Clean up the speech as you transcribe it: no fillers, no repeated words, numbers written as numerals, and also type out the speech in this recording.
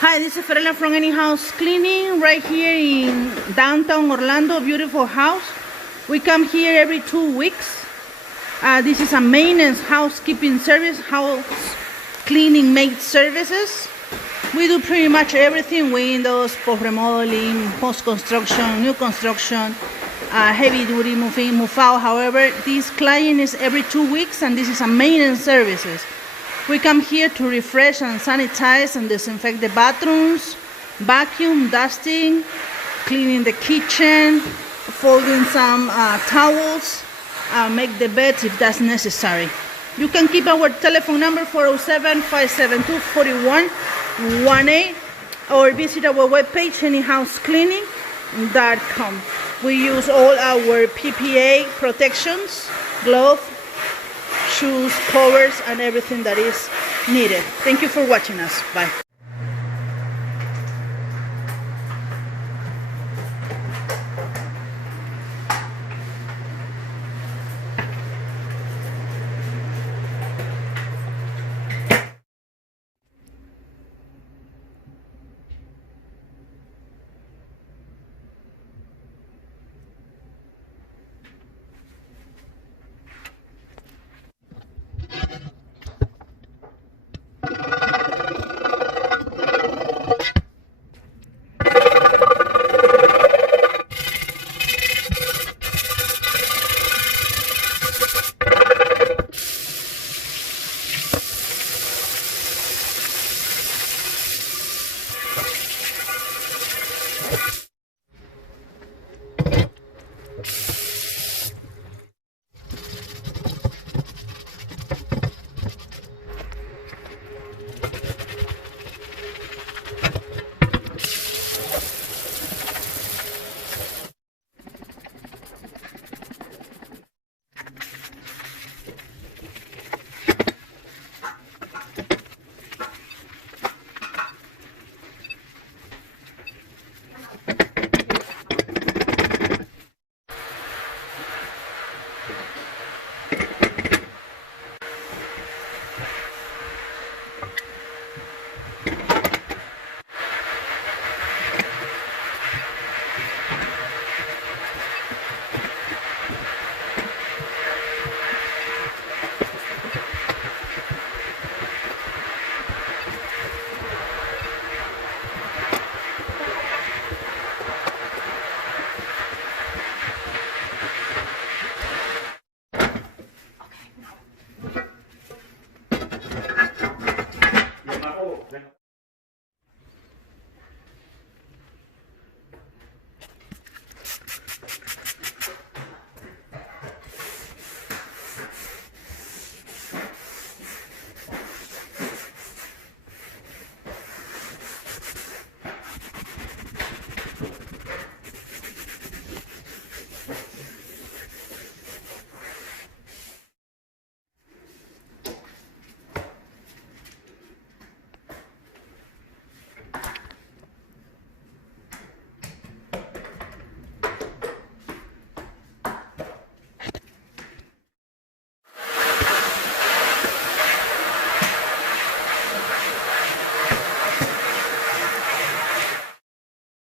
Hi, this is Ferela from Any House Cleaning right here in downtown Orlando. Beautiful house. We come here every 2 weeks. This is a maintenance housekeeping service, house cleaning maid services. We do pretty much everything: windows, post remodeling, post construction, new construction, heavy duty move in, move out. However, this client is every 2 weeks, and this is a maintenance services. We come here to refresh and sanitize and disinfect the bathrooms, vacuum, dusting, cleaning the kitchen, folding some towels, make the beds if that's necessary. You can keep our telephone number 407-572-4118 or visit our webpage anyhousecleaning.com. We use all our PPA protections, gloves, shoes, covers, and everything that is needed. Thank you for watching us. Bye.